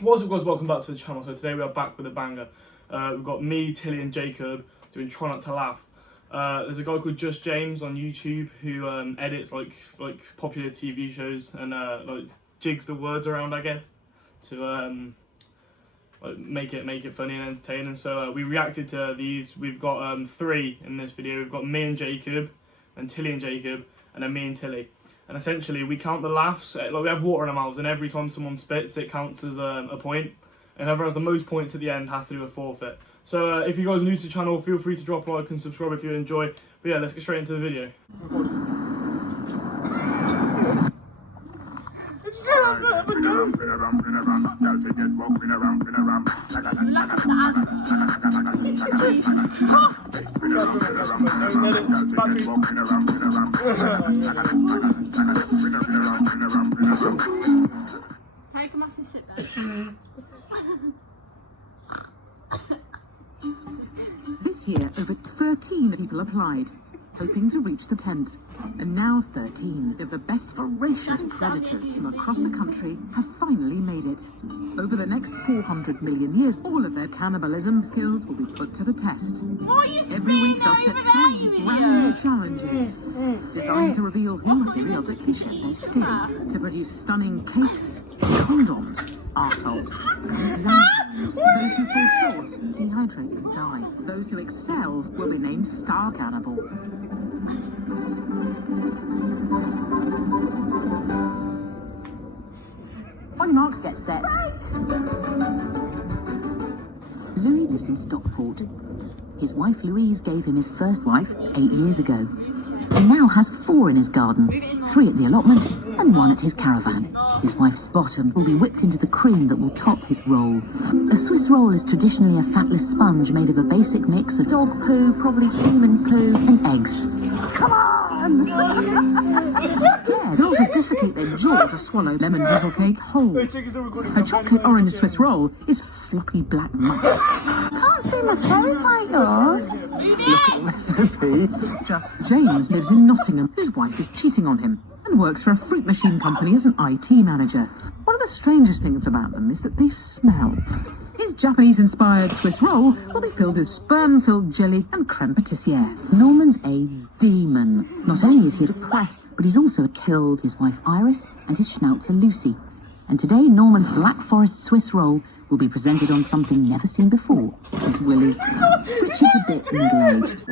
What's up guys, welcome back to the channel. So today we are back with a banger. We've got me, Tilly and Jacob doing Try Not to Laugh. There's a guy called Just James on YouTube who edits like popular TV shows and like jigs the words around, I guess, to like make it funny and entertaining. So we reacted to these. We've got 3 in this video. We've got me and Jacob, and Tilly and Jacob, and then me and Tilly. And essentially, we count the laughs. Like, we have water in our mouths, and every time someone spits, it counts as a point. And whoever has the most points at the end has to do a forfeit. So if you guys are new to the channel, feel free to drop a like and subscribe if you enjoy. But yeah, let's get straight into the video. Take a massive sip there. This year, over 13 people applied, hoping to reach the tent. And now 13 of the best voracious predators from across the country have finally made it. Over the next 400 million years, all of their cannibalism skills will be put to the test. Every week they'll set 3 brand new challenges designed to reveal who periodically shed their skin, to produce stunning cakes, condoms, arseholes, and landmines. Those who fall short, dehydrate and die. Those who excel will be named Star Cannibal. On your marks, get set. Louis lives in Stockport. His wife Louise gave him his first wife 8 years ago. He now has 4 in his garden, 3 at the allotment and 1 at his caravan. His wife's bottom will be whipped into the cream that will top his roll. A Swiss roll is traditionally a fatless sponge made of a basic mix of dog poo, probably human poo, and eggs. Come on! Claire can also dislocate their jaw to swallow lemon drizzle cake whole. Her chocolate orange Swiss roll is sloppy black mush. Can't see my cherries like yours. Look at the recipe. Just James lives in Nottingham, whose wife is cheating on him and works for a fruit machine company as an IT manager. One of the strangest things about them is that they smell. His Japanese-inspired Swiss roll will be filled with sperm-filled jelly and creme patissiere. Norman's a demon. Not only is he depressed, but he's also killed his wife Iris and his schnauzer Lucy. And today, Norman's Black Forest Swiss roll will be presented on something never seen before. It's Willy. Richard's a bit middle-aged.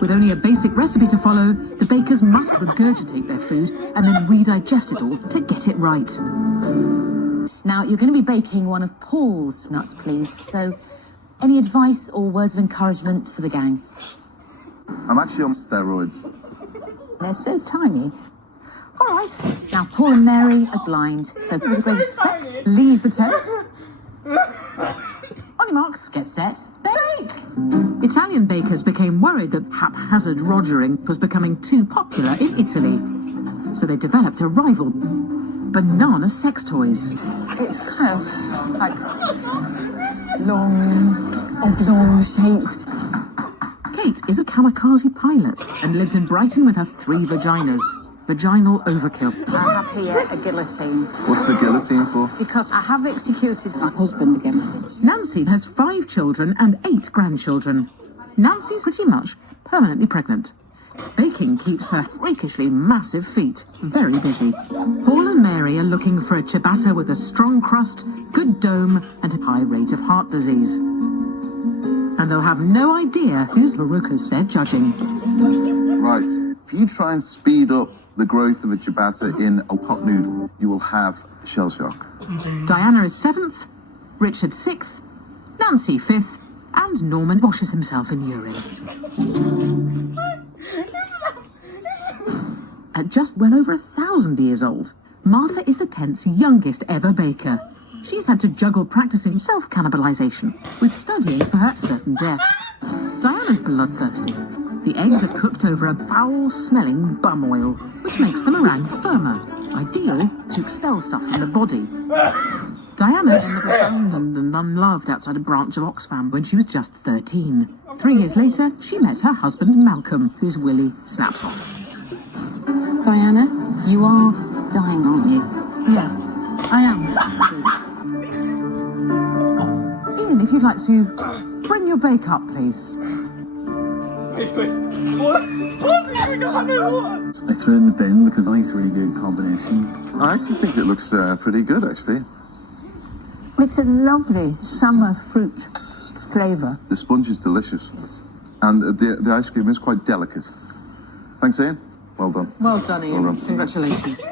With only a basic recipe to follow, the bakers must regurgitate their food and then redigest it all to get it right. Now, you're going to be baking one of Paul's nuts, please. So, any advice or words of encouragement for the gang? I'm actually on steroids. They're so tiny. All right. Now, Paul and Mary are blind, so with the greatest respect, leave the tent. On your marks, get set, bake! Italian bakers became worried that haphazard rogering was becoming too popular in Italy. So they developed a rival, banana sex toys. It's kind of like long, oblong-shaped. Kate is a kamikaze pilot and lives in Brighton with her 3 vaginas. Vaginal overkill. I have here a guillotine. What's the guillotine for? Because I have executed my husband again. Nancy has 5 children and 8 grandchildren. Nancy's pretty much permanently pregnant. Baking keeps her freakishly massive feet very busy. Paul and Mary are looking for a ciabatta with a strong crust, good dome, and a high rate of heart disease. And they'll have no idea whose verrucas they're judging. Right. If you try and speed up the growth of a ciabatta in a pot noodle, you will have shell shock. Diana is 7th, Richard 6th, Nancy 5th, and Norman washes himself in urine. At just well over 1,000 years old, Martha is the tent's youngest ever baker. She's had to juggle practicing self-cannibalization with studying for her certain death. Diana's bloodthirsty. The eggs are cooked over a foul-smelling bum oil, which makes the meringue firmer, ideal to expel stuff from the body. Diana ended up abandoned and unloved outside a branch of Oxfam when she was just 13. 3 years later, she met her husband Malcolm, whose Willy snaps off. Diana, you are dying, aren't you? Yeah, I am. Good. if you'd like to bring your bake up, please. Wait, what? What? I threw it in the bin because I think it's a really good combination. I actually think it looks pretty good, actually. It's a lovely summer fruit flavour. The sponge is delicious. And the ice cream is quite delicate. Thanks, Ian. Well done. Well done, Ian. Well done. Congratulations.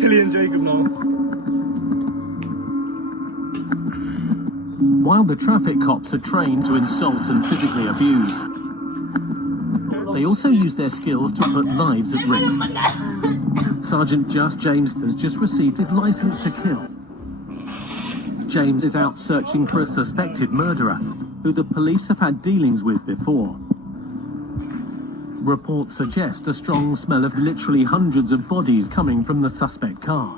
Tilly and Jacob now. While the traffic cops are trained to insult and physically abuse, they also use their skills to put lives at risk. Sergeant Just James has just received his license to kill. James is out searching for a suspected murderer, who the police have had dealings with before. Reports suggest a strong smell of literally hundreds of bodies coming from the suspect car.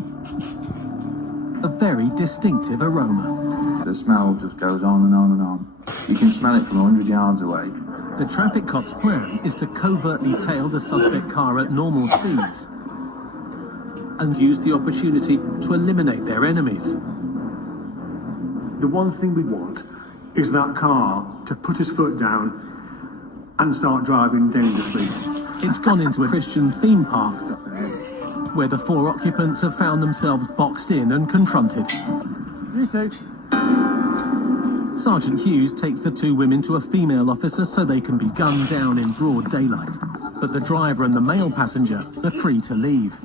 A very distinctive aroma. The smell just goes on and on and on. You can smell it from 100 yards away. The traffic cops' plan is to covertly tail the suspect car at normal speeds and use the opportunity to eliminate their enemies. The one thing we want is that car to put his foot down and start driving dangerously. It's gone into a Christian theme park where the four occupants have found themselves boxed in and confronted. You too. Sergeant Hughes takes the two women to a female officer so they can be gunned down in broad daylight. But the driver and the male passenger are free to leave.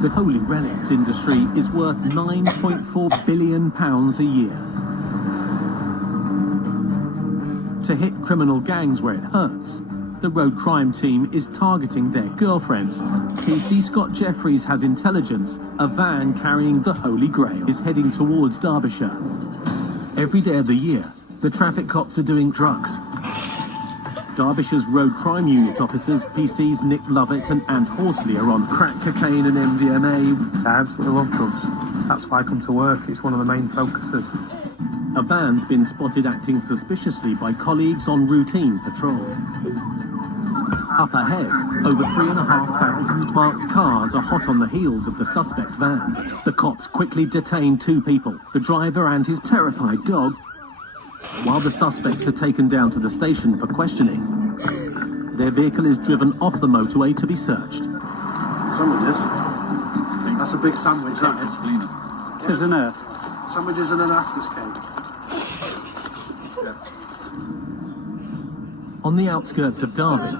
The holy relics industry is worth £9.4 billion a year. To hit criminal gangs where it hurts, the road crime team is targeting their girlfriends. PC Scott Jeffries has intelligence. A van carrying the Holy Grail is heading towards Derbyshire. Every day of the year, the traffic cops are doing drugs. Derbyshire's road crime unit officers, PC's Nick Lovett and Ant Horsley, are on crack cocaine and MDMA. I absolutely love drugs. That's why I come to work. It's one of the main focuses. A van's been spotted acting suspiciously by colleagues on routine patrol. Up ahead, over 3,500 marked cars are hot on the heels of the suspect van. The cops quickly detain two people, the driver and his terrified dog, while the suspects are taken down to the station for questioning. Their vehicle is driven off the motorway to be searched. Sandwiches. That's a big sandwich, that is. Isn't it? Sandwiches and an Asper's cake. On the outskirts of Derby,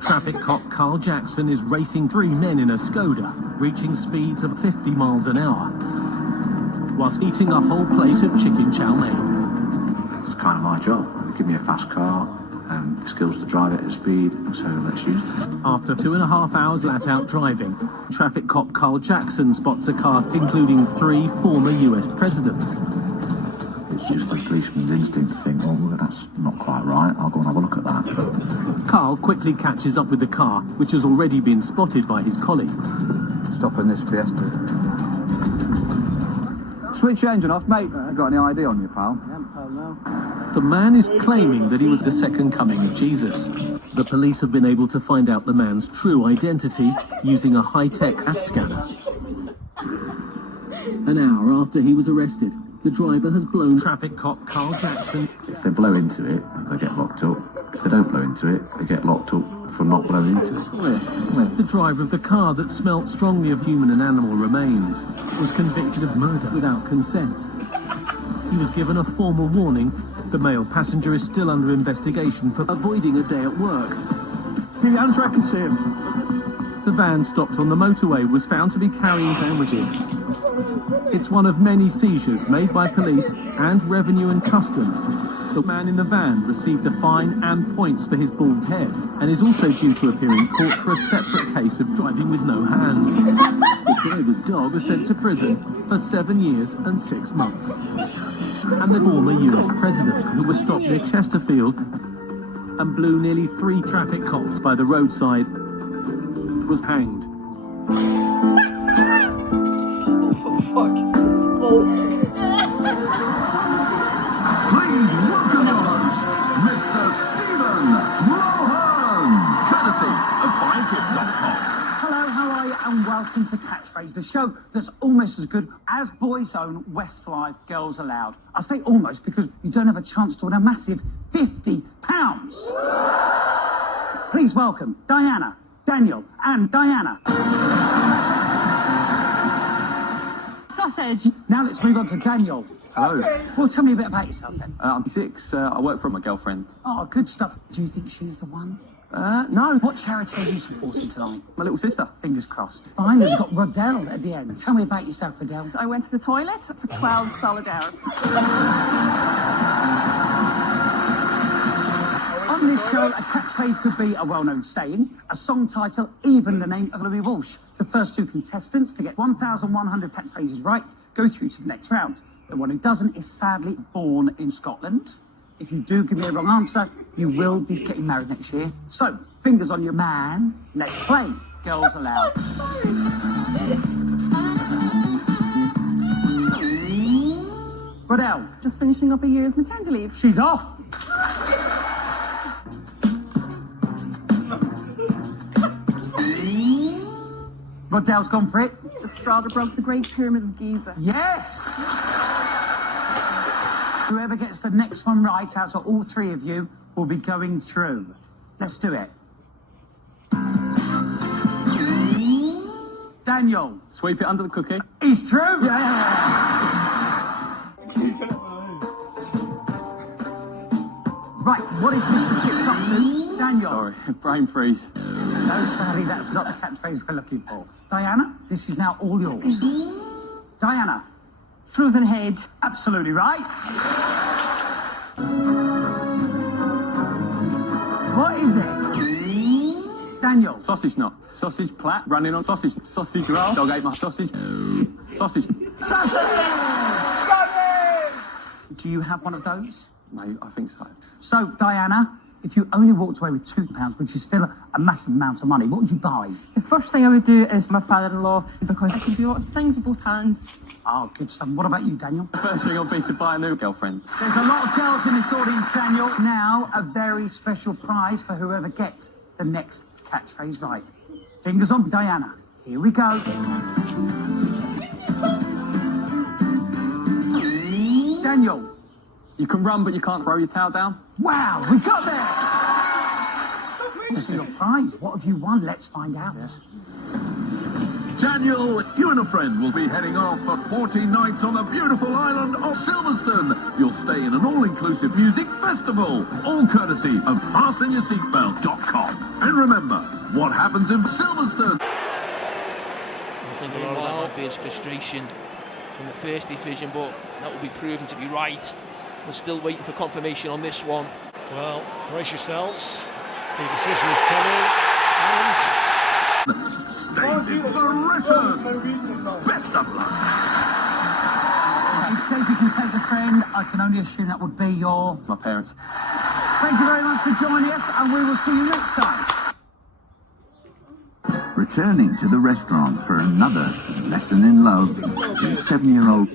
traffic cop Carl Jackson is racing three men in a Skoda, reaching speeds of 50 miles an hour, whilst eating a whole plate of chicken chow mein. It's kind of my job. They give me a fast car and the skills to drive it at speed, so let's use it. After 2.5 hours flat out driving, traffic cop Carl Jackson spots a car including 3 former US presidents. It's just a policeman's instinct to think, oh, that's not quite right, I'll go and have a look at that. Carl quickly catches up with the car, which has already been spotted by his colleague. Stopping this Fiesta. Switch your engine off, mate. Got any ID on you, pal? The man is claiming that he was the second coming of Jesus. The police have been able to find out the man's true identity using a high-tech ass scanner. An hour after he was arrested, the driver has blown traffic cop Carl Jackson. If they blow into it, they get locked up. If they don't blow into it, they get locked up for not blowing into it. The driver of the car that smelt strongly of human and animal remains was convicted of murder without consent. He was given a formal warning. The male passenger is still under investigation for avoiding a day at work. Give your hands so I can see him. The van stopped on the motorway was found to be carrying sandwiches. It's one of many seizures made by police and Revenue and Customs. The man in the van received a fine and points for his bald head and is also due to appear in court for a separate case of driving with no hands. The driver's dog was sent to prison for 7 years and 6 months. And the former US president, who was stopped near Chesterfield and blew nearly 3 traffic cops by the roadside, was hanged. Please welcome your host, Mr. Stephen Rohan, courtesy of BuyGift.com. and welcome to Catchphrase, the show that's almost as good as Boys Own Westlife Girls Aloud. I say almost because you don't have a chance to win a massive £50. Please welcome Diana, Daniel and Diana. Sausage. Now let's move on to Daniel. Hello. Well, tell me a bit about yourself then. I'm 6. I work for my girlfriend. Oh, good stuff. Do you think she's the one? No. What charity are you supporting tonight? My little sister. Fingers crossed. Finally, we've got Rodell at the end. Tell me about yourself, Rodell. I went to the toilet for 12 solid hours. On this show, a catchphrase could be a well-known saying, a song title, even the name of Louis Walsh. The first 2 contestants to get 1,100 catchphrases right go through to the next round. The one who doesn't is sadly born in Scotland. If you do give me a wrong answer, you will be getting married next year. So, fingers on your man. Let's play Girls Aloud. Rodell. Just finishing up a year's maternity leave. She's off. Rodell's gone for it. The straw that broke the Great Pyramid of Giza. Yes! Whoever gets the next one right out of all 3 of you will be going through. Let's do it. Daniel. Sweep it under the cookie. He's through. Yeah. Right, what is Mr. Chips up to? Daniel. Sorry, brain freeze. No, sadly, that's not the catchphrase we're looking for. Diana, this is now all yours. Diana. Frozen head. Absolutely right. What is it? Daniel. Sausage nut. Sausage plat. Running on sausage. Sausage roll. Dog ate my sausage. Sausage. Sausage! Do you have one of those? Mate, I think so. So, Diana, if you only walked away with £2, which is still a massive amount of money, what would you buy? The first thing I would do is my father-in-law, because I can do lots of things with both hands. Oh, good stuff. What about you, Daniel? The first thing will be to buy a new girlfriend. There's a lot of girls in this audience, Daniel. Now, a very special prize for whoever gets the next catchphrase right. Fingers on Diana. Here we go. Daniel. You can run, but you can't throw your towel down. Wow, we got there! What's your prize? What have you won? Let's find out. Daniel, you and a friend will be heading off for 14 nights on the beautiful island of Silverstone. You'll stay in an all-inclusive music festival, all courtesy of fastenyourseatbelt.com. And remember, what happens in Silverstone? I think a lot of that might be his frustration from the first division, but that will be proven to be right. We're still waiting for confirmation on this one. Well, brace yourselves. The decision is coming, and... Stage is delicious! Best of luck! It says you can take a friend. I can only assume that would be your... My parents. Thank you very much for joining us, and we will see you next time. Returning to the restaurant for another lesson in love is 7-year-old...